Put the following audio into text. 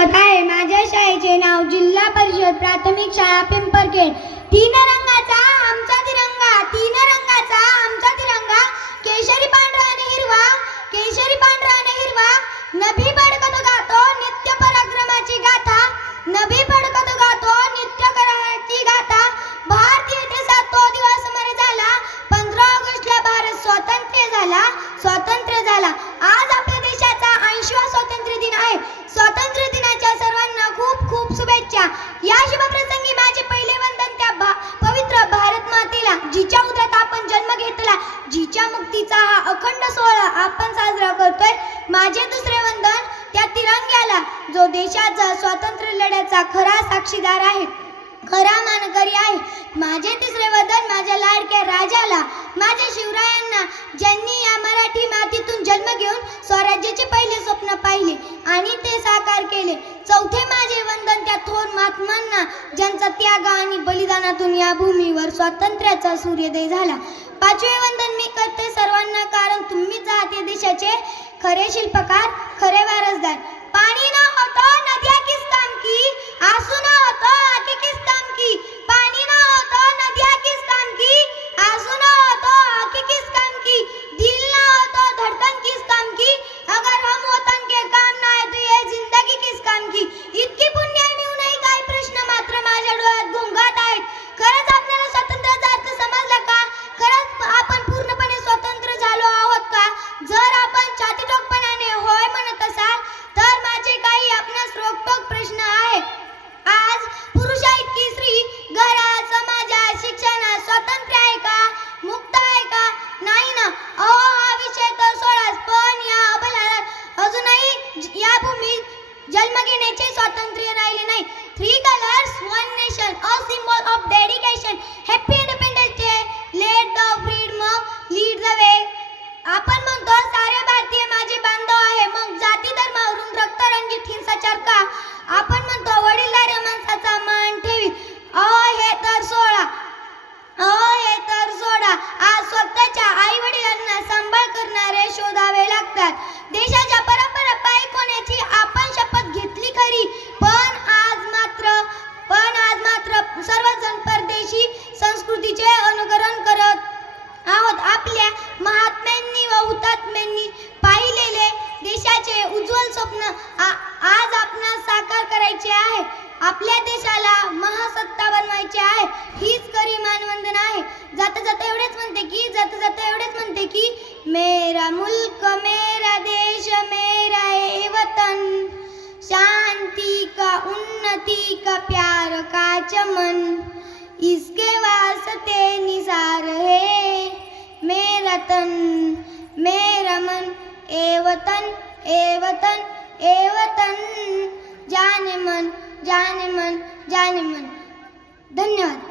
शिकत आहे. माझ्या शाळेचे नाव जिल्हा परिषद प्राथमिक शाळा पिंपरखेड. तीन रंगाचा आमचा तिरंगा, तीन रंगाचा आमचा तिरंगा, केशरी पांढरा आणि हिरवा, केशरी पांढरा आणि हिरवा. नभी फडकत गातो नित्य पराक्रमाची गाथा, नभी फडकत गातो नित्य कराची गाथा. भारतीय देशात तो दिवस अमर झाला, 15 ऑगस्टला भारत स्वतंत्र झाला, स्वतंत्र झाला. आज आपल्या देशाचा 80वा स्वातंत्र्य दिन आहे. स्वातंत्र्य दिनाच्या सर्वांना खूप खूप शुभेच्छा. या शुभप्रसंगी माझे पहिले वंदन त्या पवित्र भारत मातेला, जिच्या उदरात आपण जन्म घेतला, जिच्या मुक्तीचा हा अखंड सोहळा आपण साजरा करतोय. माझे दुसरे वंदन त्या तिरंग्याला, जो देशाचा स्वातंत्र्य लढ्याचा खरा साक्षीदार आहे, खरा मानकरी आहे. माझे तिसरे वंदन माझ्या लाडक्या राजाला, माझ्या शिवरायांना, ज्यांनी या मराठी मातीतून जन्म घेऊन स्वराज्याचे पहिले स्वप्न पाहिले आणि ते साकार केले. चौथे माझे वंदन त्या थोर महात्मांना, ज्यांचा त्याग आणि बलिदानातून या भूमीवर स्वातंत्र्याचा सूर्योदय झाला. पाचवे वंदन मी करते सर्वांना, कारण तुम्हीच आहात या देशाचे खरे शिल्पकार, खरे वारसदार. पाणी न होतो नद्या किस काम की, आंसू न होतो आंखें किस काम की. पानी न होतो नदियाँ किस काम की, आंसू न होतो आंखें किस काम की. दिल न होतो धड़कन किस काम की, अगर हम वतन के काम ना आए तो ये जिंदगी किस काम की. इतकी पुण्य मिळूनही काही प्रश्न मात्र माझ्या डोळ्यात घोंघाट आहेत. खरंच आपल्याला स्वातंत्र्याचा अर्थ समजला का? खरंच आपण पूर्णपणे स्वतंत्र झालो आहोत का? जर आपण छातीठोकपणाने होय म्हणत असाल तर माझे काही आपणास रोखठोक प्रश्न आहेत. आज पुरुषा इतकी स्त्री घरात, समाजात, शिक्षणात स्वतंत्र आहे का? मुक्त आहे का? नाही ना. अहो, हा विषय तर सोडाच, पण या अबलाला अजूनही या भूमीत जन्म घेण्याचे स्वातंत्र्य राहिले नाही. 3 colors, 1 nation, a symbol of dedication. Happy Independence Day. Let the freedom lead the way. आपण म्हणतो सारे भारतीय माझे बांधव आहे, मग जाती धर्मावरून रक्तरंजित हिंसाचार का? आपण म्हणतो वडीलधाऱ्या माणसाचा मान ठेवी. हे तर सोडा, हे तर सोडा. आज स्वतःच्या आई वडिलांना सांभाळ करणारे शोधावे लागतात. देशाच्या परंपरा पायी होण्याची आपण शपथ घेतली खरी, पण आज मात्र सर्वजण परदेशी संस्कृतीचे अनुकरण करत आहोत. आपल्या महात्म्यांनी व हुतात्म्यांनी पाहिलेले देशाचे उज्ज्वल स्वप्न आज आपणास साकार करायचे आहे. आपल्या देशाला महासत्ता बनवायचे आहे. हीच खरी मानवंदना आहे. जाता जाता एवढेच म्हणते की मेरा मुल्क मेरा देश मेरा ये वतन, शांति का उन्नति का प्यार का चमन, इसके वास्ते निसार है मेरा तन मेरा मन, ए वतन ए वतन ए वतन, जाने मन जाने मन जाने मन. धन्यवाद.